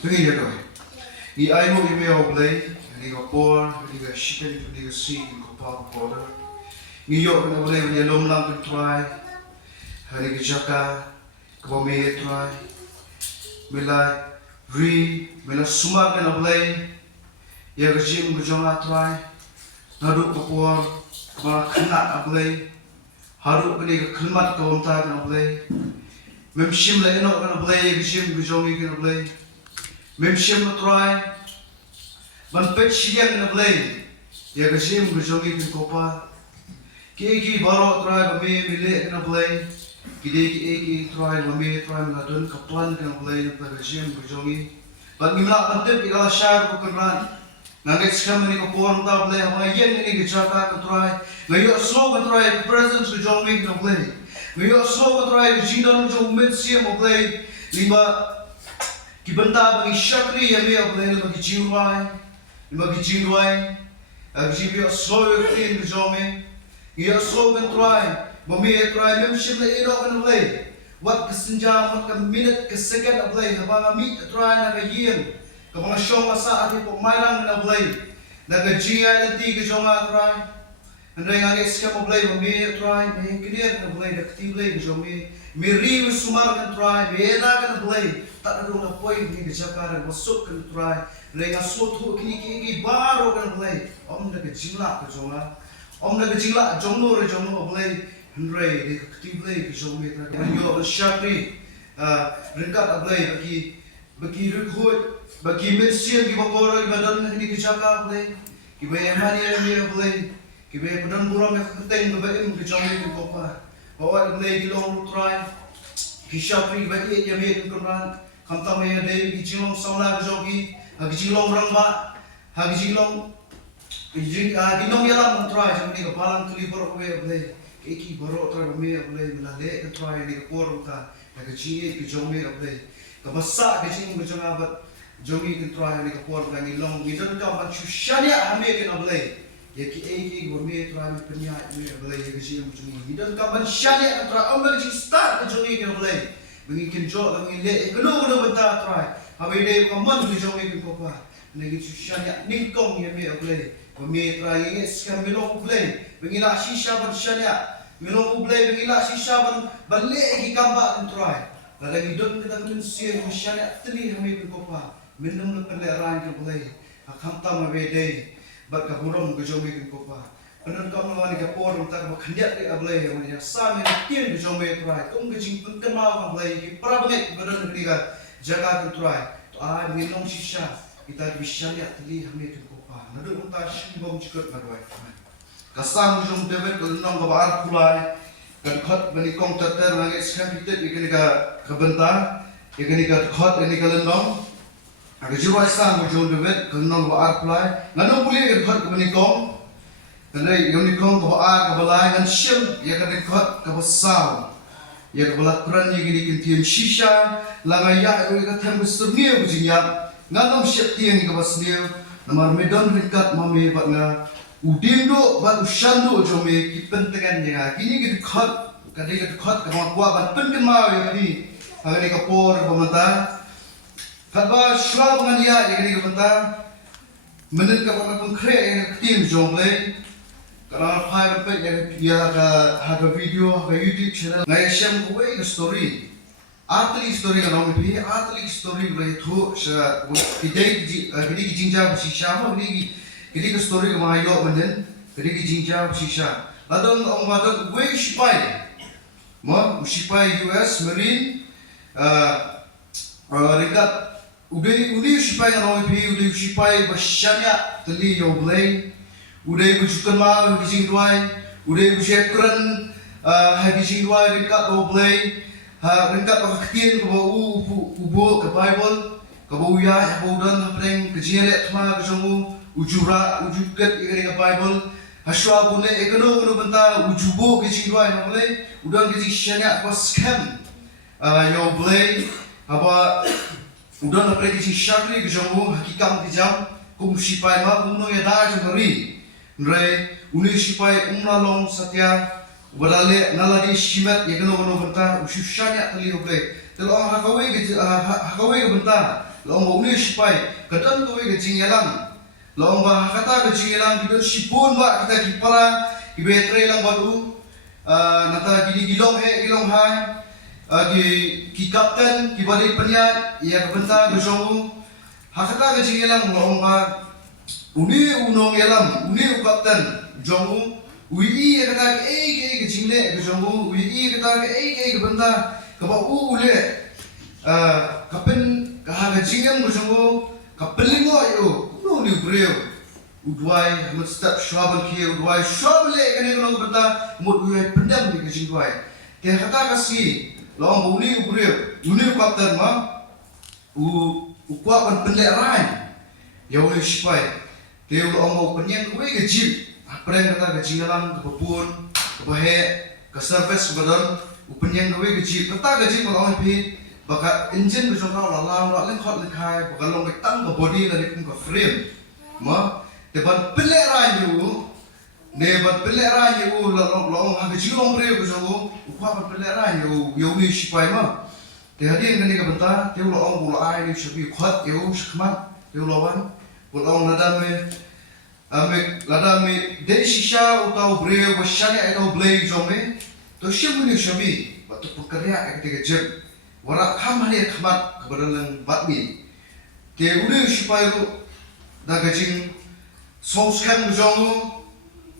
Tengah ya doy. I ai mo ime o play, ni ko por, ni ko chicken, ni ko sea, ni ko pop border. Ni yo na play ni lom lang to try. Hari ko jaka, ko me try. Mila mila sumag na play. Ya ko jim ko jong try. Nadu ko por, ko khna play. Haru ko ni ko khmat ko umta na play. Memshim la ino ko play, gishim ko jong ko play. Memshim na try. Man pet siang na play. Ya gashim gujongi kin kopa. Ki baro try ba me mile na play. Ki try ba me try na don kaplan kan play na gashim gujongi. But ngimla pantip ikala shar ko kan. Nangit skam ni ko porn ta play ha yen ni gachaka ka try. Ngayo slow ka try presence gujongi kan play. Ngayo slow ka try jidon jo mensiam mo play. Lima Kibanta bagi syakri yang dia boleh bagi jiwai, bagi jiwai, jiwa slow yang berjome, ia slow kan try, bami try membership le ino kan boleh, wat kesenja, wat ke minute ke second boleh, kapag kami try naga yen, kapag show masa ati pemairang na boleh, naga jiwa nanti ke jonga try, andai ngai skam boleh bami try, me clear kan boleh, dak ti boleh berjome, meri sumar kan try, beda kan boleh. Tak ada orang poin ni kejagaan masuk ke try, mereka suatu kini baru kan boleh. Om dah kejila kejonga, om dah kejila jono boleh. Henry dia ketim boleh kejong mereka. Menyo syakri, ringkat boleh bagi rekrut, bagi mensian di bawah badan ni kejagaan boleh. Kibai emani ni boleh, kibai badan buram yang keteng berbeza kejong mereka kopa. Bawa boleh di long try, kisyakri bagi dia mereka keran. Kanta maya day gijilong sauna jogi gijilong rangba gijilong ginong yalam try jam ni kapalang tuli borok we blay eki borok try me blay melale try ni kapor ta gijie gijong me blay kabasa gijing gijong abat jogi try ni kapor blay ni long gidon ka man shushania ame ke blay yeki eki gorme try me penya me blay gijie gijong gidon ka man shania try omal ji start jogi ke blay Mungkin jauh lagi le, kena bentar try. Habis dia kaman tu jauh lagi kopa. Lagi susah ni ningkong ni me play. Kami try ini sekarang melong play. Mengilah sisa ban syania. Melong play mengilah sisa ban balik lagi kambak try. Lagi don kita mensian syania teli kami kopa. Minum le peleran ke play. Akam tam habis day. Bak kaburam ke jauh lagi kopa. Penon kamu lawan ke por untuk berkendiat di ablay yang mana sama yang tiada jombe try, kamu kecing penkenal ablay, kita perabanget badan mereka jaga try, tu minum sisa kita bisa lihat tadi kami tu kopa, nado unta sih bom cikut madway, kasam jom David kalau nong kabar pulai, kadang bani kong terter lagi sekarang kita ikan kebentar, ikan kot ini kalau nong, ada jiwa sam jom David kalau nong kabar pulai, nano boleh kot bani kong. Kendai yang nikong kebaar kebalai dengan syam, ia kena kot kebasau, ia kebalak peran yang ini kentian sisa, langaya ia kata mesrnia berjinyap, nganom syam tiang ni kebasnia, namar medan ringkat mami batnya, udindo bat ushando jome kipentengan dia, kini kita kot, kadai kita kot kemakwa bat penken mau yang ini, hari ini kapor pemerintah, kadba syurab dengan dia yang ini pemerintah, menen kapor pengkre yang ketian jomle. Kalau file page ya ada video, ada YouTube channel. Naya share gue ke story. Atli story kalau lebih atli story boleh tu. Kita jinjau bersisa, kita ke story kemayo menden, kita jinjau bersisa. Lalu orang gue sipai, sipai US Marine, dekat udah sipai kalau lebih udah sipai bersanya teli yo boleh. Udah bujukan mau hijing duai, udah bujekran hijing duai ringkat oblay, ringkat paktian kebau ubu ke Bible, kebau ya dan hapeng kejialet ma kejamu ujura ujukat ikan ke Bible, haswa pun ekono bentar ujubo hijing duai oblay, udah hijing syanya pas scam ya oblay, apa udah hapeng hijing syakri kejamu hakikam kejam, kum sipai ma kumno ya dah jengari. Nrai uni sipai umlalong satya Walale naladi shimat yagano benta ushusanya tali oble. Telo hakawe ke benta long bau ni sipai kedan tu ke jingelang long ba kata ke jingelang kita sipun ba kita kipara ki betre lang baru nata gini gilong hai ki kapten ki balik penyat ia kebentar ke jongu hakata ke jingelang long ba uni unong elam uni kapten jongu ui kata ke jingle ke jongu ui kata ke kebentar ke ba ule kapen kahaga jingam ko jongo kapelingo yo no ni breo udwai hamut step shwabal ki udwai shwabale kane ko bata mut ue pendam ni ke jingwai te hata kasi long buni breo uni kapten ma kwa pan pendle rai yo ni shipai te long mo penyang we ke jip apreng kata ke jingalam ke pun ke bahe ke service badan upenyang we ke jip kata ke jip long pi baka engine besok kau lalang lalang lengkot lekai baka long betang ke body dari pun ke frame ma depan pelek rayu depan pelek rayu long hang jilong breu besok ukah pan pelek rayu yo ni sipai ma te hadin kan ni ke bentar te long bula ai ni sebi khat yo skmat te lawan long ladame de shisha utau breu basane atau blade jome to shemu ni sebi batu pekerja ketika jeb warak kamane khamat kebedalang batmi te ude sipai ru da gajing soskan jong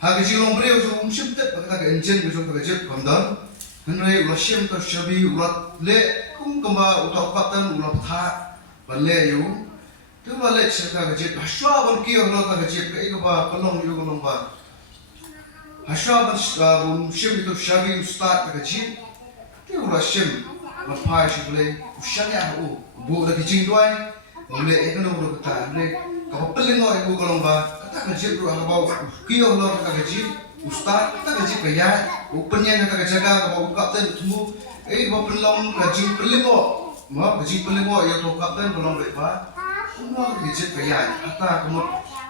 ha gajing long breu so umship te bakata ka engine jong ka jep kamdan hanrai ulashim ta shabi ulat le kum kamba utau kaptan ulap tha balle yu te wale chaka gajep hashwa ban ki holo ta gajep ka ba kalong yu kalong ba hashwa ban umship to shabi ustad ka gajep te ulashim mapai shule ushanya bu lagi jingdoi mulai ekonomi ro kata ne ka pelingo ibu kolong ba kata gajib ro habau kio lo kata gajib ustad kata gajib kaya upenya kata jaga ka ba kapten tumu ba pelong gajib pelingo ma gajib pelingo ya to kapten kolong ba semua gajib kaya kata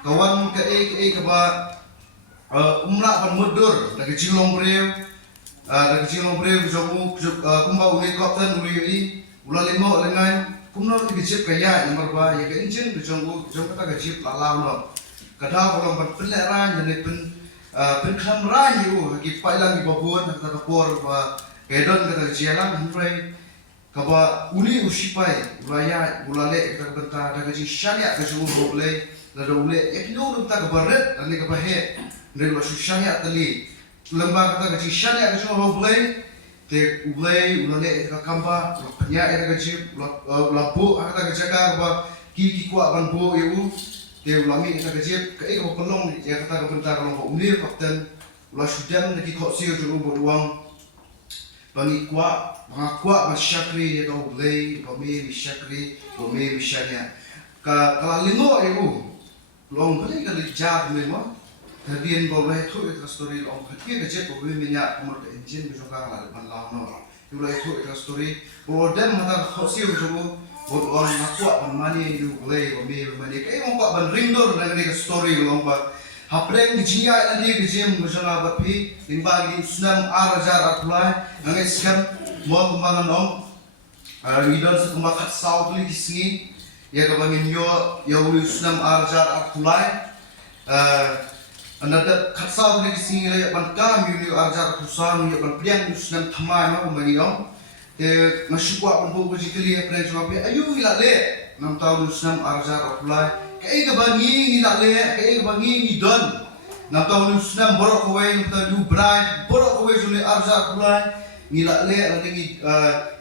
kawan ke ka ba umla ban mudur lagi jilong breu dari jilong breu jomu kumba uli kapten uli ini ula limo lengan kumno di gijip kaya nomor ba ya ke engine jong kata gijip lalau no kada kolong ban peleran jadi pen kamera yu ki pailang di babon kata kapor ba gedon kata jialang hindrai kaba uli usipai ulaya ulale kata bentar ada gaji syariat ke jomu boleh lalu ule ya kino kata kabaret dan kaba he dari lo syariat tali lembah kata gaji syariat ke jomu boleh te ulale ka kamba penya era gaji labu kata gajaga ba ki kuat ban bo yu te ulami kata gaji ke ko pelong ya kata bentar kalau uli kapten ula sudan lagi kok sio jomu boduang bagi kuat masyakri ya kau boleh kami masyakri kami misalnya kalau lingo ibu long boleh kalau jah memang tadian boleh tu itu story long hati kerja boleh minyak umur engine besok kalau depan lawan itu itu story bodem mata khosio jomu bodong kuat bermani itu boleh kami bermani kayak mau kuat berringdor dengan ini story long ba hapreng dijia nanti dijim misalnya bapi limbah di sunam arajar atulai nangiskan mau kembangan om idon sekumbakat saw beli kisni ya kabangin yo uli sunam arajar atulai anda katsaw beli kisni le ban kami uli arajar kusang yo ban pian sunam thamai ma kembali om te masyukwa ban bo jikali hapreng cuma pe ayu ila le 6 tahun sunam arajar atulai kaya kebangi nilale kaya kebangi ngidon nam tahu nu senam borok kowe kita du bride borok kowe sule arza kulai nilale nanti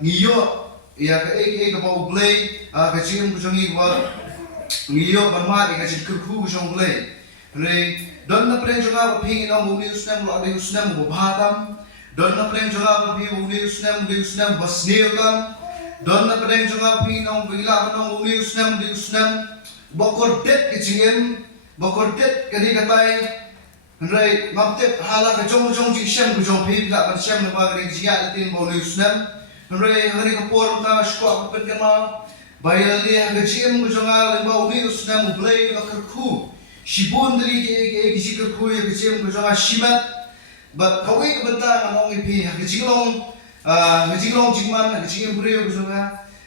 ngiyo ya kaya kebau blay kecil kusangi ba ngiyo bermat kecil kerku kusang blay re don na pren joga ping ina muni senam lo ade senam bo batam don na pren joga ping muni senam basneotam don na pren joga ping ina muni senam bokor det kecingin bokor det kadi katai hendrai mamtep hala ke jong jing syam ke jong pi la ban syam na ba ring jia tin bo ni usnam hendrai hari ke por ta skwa pen kema bayali ha ke jim ke jong al ba uni usnam blai ka kerku shibun dari ke si kerku ke jim ke jong shimat ba kawai ke benta ngong pi ha ke jinglong jingman ha ke jing breu ke jong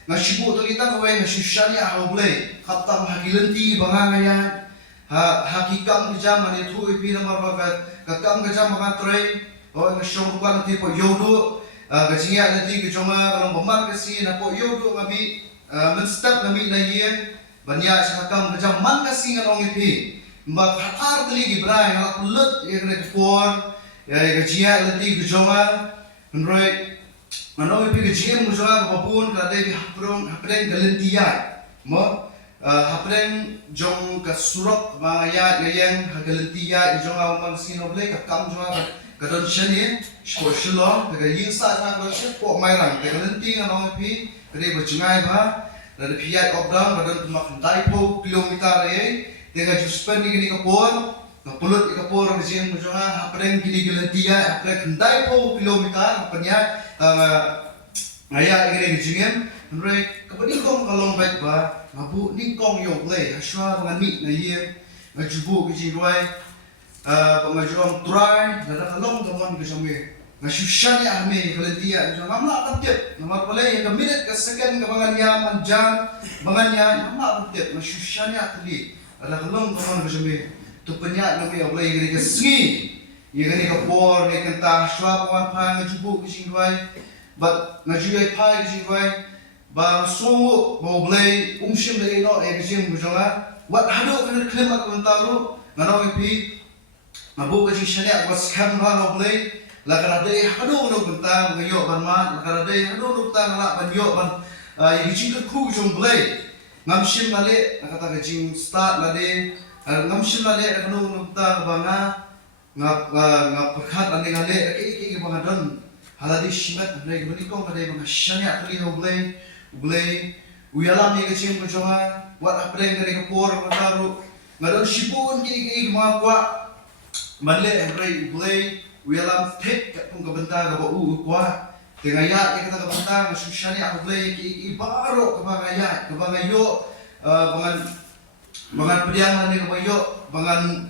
Ngashibu to kita kawe ngashishani ahoble khatam hakilenti bangangaya hakikam kejam mani tu ipi namar bagat kakam kejam mangatrai o ngashong bukan ti po yodo gajinya nanti kejonga kalau peman kasi na po yodo ngabi menstep ngabi na yen banyak sakam kejam man kasi ngalong ipi mbak hatar teli gibrai ngalak pulut ya kena kepor ya gajinya nanti kejonga menroi Manau ipi kecil musuh apapun kerana ipi hapreng galentia, mo hapreng jong kasurok maya yang galentia jong awam sinoble kakam jong kadon shani shkoshlo daga yinsa na groshe po mairang galentia manau ipi kade berjengai ba dan pihak obdang kadon mak daipo kilometer dengan juspen ni kapor pulut kapor kecil musuh hapreng kini galentia hapreng daipo kilometer apanya ngaya ingin dijingin, mereka kepeningkong kalau baik ba, ngabu ningkong yok leh, aswa mengamik naye, ngajubu kejirwai, pengajuan turai, dan kalong teman kesambil, ngasusani ahme kalau dia, ngamla abdit, nama pelai yang minit kesekian kebangannya manjan, bangannya nama abdit, ngasusani atli, ada kalong teman kesambil, tu penyak nama yok leh ingin kesengi. Ia ni kapor ni kentah swab wan pa ngajubu kejirwai, but ngajui pai kejirwai, ba songo mau blay umsim lagi no kejim kujonga, wat hado kena klimat kentaru, nganau ipi, ngabu kejishania was kam ba no blay, lakarade hado no kentah ngayok ban mat, lakarade hado no kentah ngalak ban yok ban, kejim kerku kejong blay, ngamsim lale, nakata kejim start lale, ngamsim lale hado no kentah banga. ngap perkat ane ngale ke bangadon haladi shimat bre guni ko kade bang shanya kali hoble uyalam ni kecim kujonga wat apre ngare ke por mataru ngadon shipun ki ma kwa manle bre uyalam tek pun ke benta ke u kwa tengaya ke kata benta ngashanya hoble ki baro ke bangayo bangan pediang ane ke bayo bangan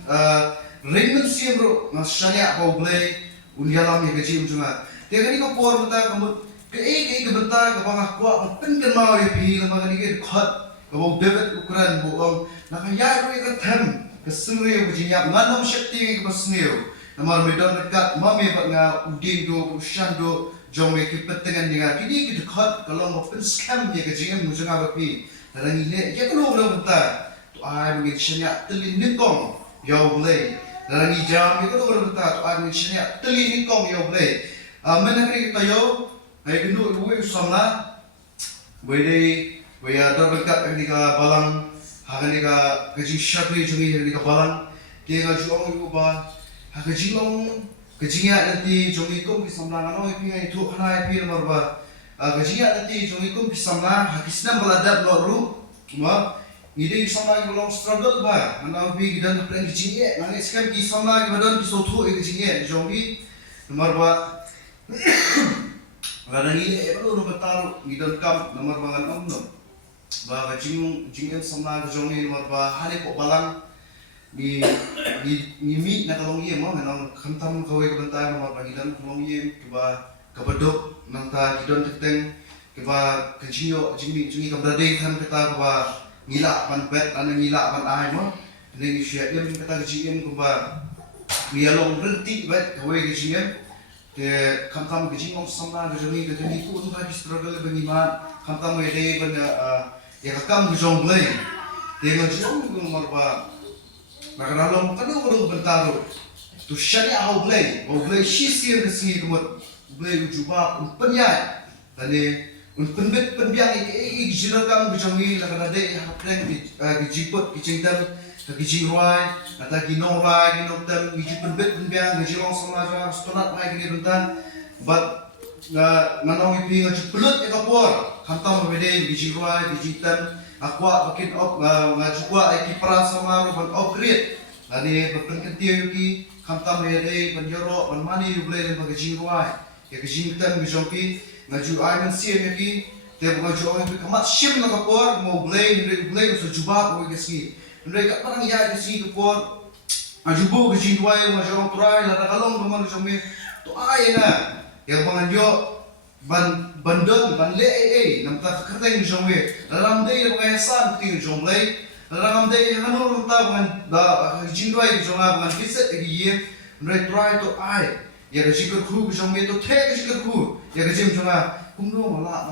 Raymond siemro ngasanya apa boleh undialam yang kecil cuma. Dia kan ikut por benda kamu ke benda ke bangah kuat pengen mau ya pi lama kan ikut kat kamu David ukuran buang nak ya ru ikut tem kesenggih bujinya manam syakti ke pasniu. Nama medan dekat mami bangah udin do ushan do jom ikut pentingan dia kini kita kat kalau mau pen scam dia kecil muncul apa pi. Dalam ini ya kalau benda tu ai mungkin senya telin nikong ya boleh. Dalam jam itu orang berkata, orang Indonesia teling kong yo boleh. Mana kita yo, hari kedua ibu sama, boleh terberkat hari kita balang, hari kita kerja syakri jungi hari kita balang, dia ngajuang ibu bah, hari kerja nanti jungi kong kisah ano ipi itu kana ipi marba, kerja nanti jungi kong kisah hari kisah belajar loru, cuma ini sama yang long struggle ba, mana ubi kita nak pergi jingye, mana sekarang kisah sama yang badan kisah tu jingye, jombi, nomor ba, kadang ini kalau orang bertaruh kita kam nomor bangan omno, ba jingye sama jombi nomor ba hari pok balang, di mi nak kalong ye mau, mana kantam kau yang bentar nomor ba kita kalong ye, ba kabedok nanta kita teteng, ba kecil jingi kabedade kan kita ba ngilak pan pet ana ngilak pan ai mo ning sia dia kata kejiem ko ba ngialong berhenti bet kawe kejiem ke kam kejiem sama de joni ke ni ku un ba struggle bani ma kam ede ban ya kam jong blai de ngo jong ko mar ba nakalong kanu bentaro tu shani au blai shi siem ke singi ko blai juba un penyai tadi untuk penbiang ini jirakam bijangi lakarade hapren bijiput bijingdam bijingruai atau ginongrai ginokdam bijipet penbiang bijirong sama stonat mai gini bentan but nanong ipi ngajupelut ekapor kantam bede bijingruai bijingdam aqua makin op ngajukwa ekipra sama ruban upgrade lani berpenkentia yuki kantam bede banjoro banmani yuble bagajingruai ya bijingdam bijangi ngaju aiman siem yaki te ngaju orang kamat sim na kapor mau blay so jubah ko gesi mereka parang ya gesi kapor ajubo gesi duai ngaju orang turai la kalong teman jome to ai na yang pangan yo ban le nam ta khateng jongwe ram dei ba san ti jonglei ram dei hanu ta ban da jingwai jonga ban kiset ye try to ai ya ga jikar khu jongwe to the ga jikar khu ya ga jim jonga kumno mala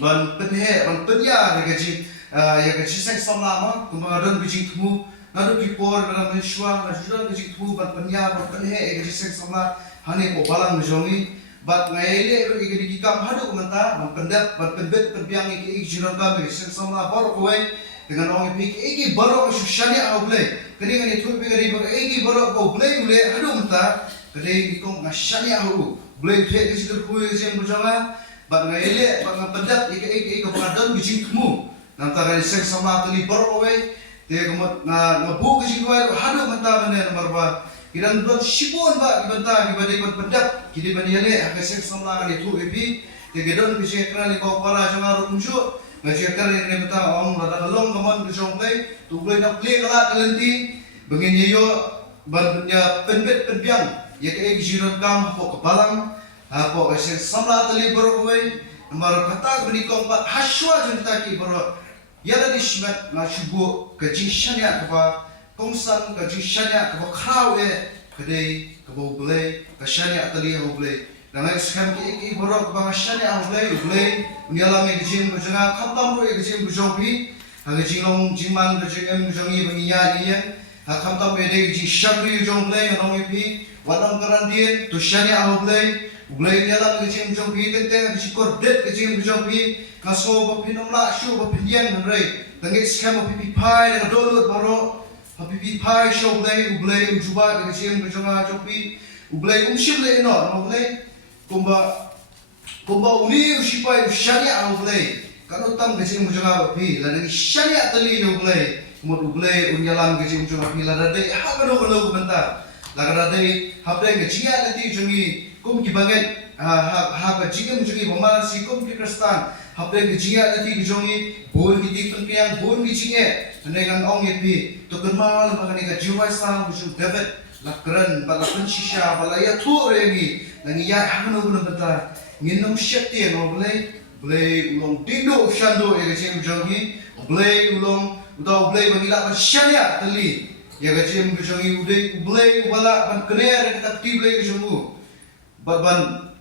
ban penhe ban penya ga ji ya ga jiseng samla ma kuma ran bijing thu na do ki por na ban shwa na jura ga jing thu ban penya ban penhe ga jiseng samla hane ko balang jongi bat ngaile ro igi di kam hadu manta ban pendat ban penbet penbiang igi jiran ka me jiseng samla bor ko dengan orang pik igi baro shushani auble kini ngani thu be gari ba igi baro ko ble ule hadu manta kini ikong ngashani au ble the ga jikar khu jem bujanga bat ngaile ban pendat igi ko padan bijing thu nanta gari seng sama tali baro we te gumot na bu ga jingwai hadu manta mane nomor ba iran dot shibon ba ibanta ibade kon pendat kidi baniale aga seng sama ngani thu ebi te gedon bise kra ni ko pala janga ro kunju ngaji kar ni bata ong rada long kamon ke jonglei tu glei na ple kala kalenti bengin yo ban nya penbet penbiang ye ke jiran kam ko balang ha ko seng sama tali baro we nomor kata bani ko ba haswa junta ki baro yada di shmat na shubu ke jishanya ka kongsan ka jishanya ka khawe kede ka bo ble ka shanya tali ho ble nang skam ki borok ba shanya ho ble unyala me jim ko janga khatam ro ek jim bujopi ha jinglong jingman ko jing jongi bangiya ni ha khatam me de ji shagri jong ble nong pi wadam karandien to shanya ho ble nyala me jim jopi tente ki kor det ke jim bujopi kaso ba pinomla shu ba pinyan nre tangek skam ba pipi pai na dolut baro ba pipi pai show ublei ujuba ke jem bejanga jopi ublei umshim le no kumba uni ushipai ushania ublei kanu tam ke jem bejanga pi la ngi shania tali ublei kumot ublei unyalam ke jem bejanga pi la dai ha bano benta la dai ha bre ke jinga nanti jungi kum ki banget ha ba jigem jungi bamar si kum ki kristan hape ke jinga nanti ke jongi bon ki dik penpiang bon ki jinge dengan ong epi to kemal makani ka jiwa sang buju david lakran balakun shisha balaya tu rengi nangi ya hanu guna benta nginum syakti ngoblei blei ulong dindo shando e ke jim jongi blei ulong utau blei bangila ban syania tali ya ke jim jongi udai blei wala ban kner ka ti blei ke jongu ban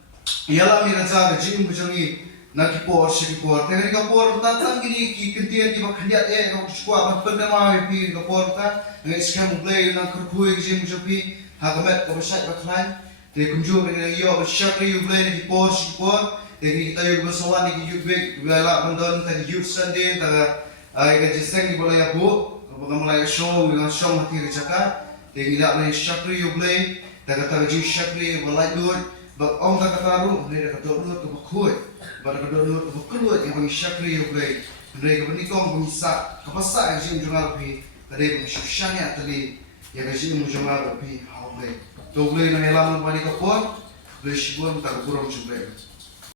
yala mi raja ke jim jongi nak por sikipor tegri ka por tatang gini ki kentian ki bakhandiat ko skwa ban pendama pi ka por ta ngai skam play na kurkhui jim jopi ha kamet ko sat bakhan te kumju ne yo shakri you play ni por sikipor tegri kita yo basawan ni youth week wala bandon ta youth sunday ta ai ka jiseng ni bola ya bu ko mulai show dengan show hati rejaka tegri dak ni shakri you play ta kata ji shakri bola dut ba ong ta kataru ne ka to lut ko khoi ba ka do lut ko kluat yang bang shakri yo play ne ka bani kong bisa kapasa jim jungal pi tade bang shushanya tali ya ga jim jungal pi how play to play na elam bani ka por le shibon ta ko rom chuplay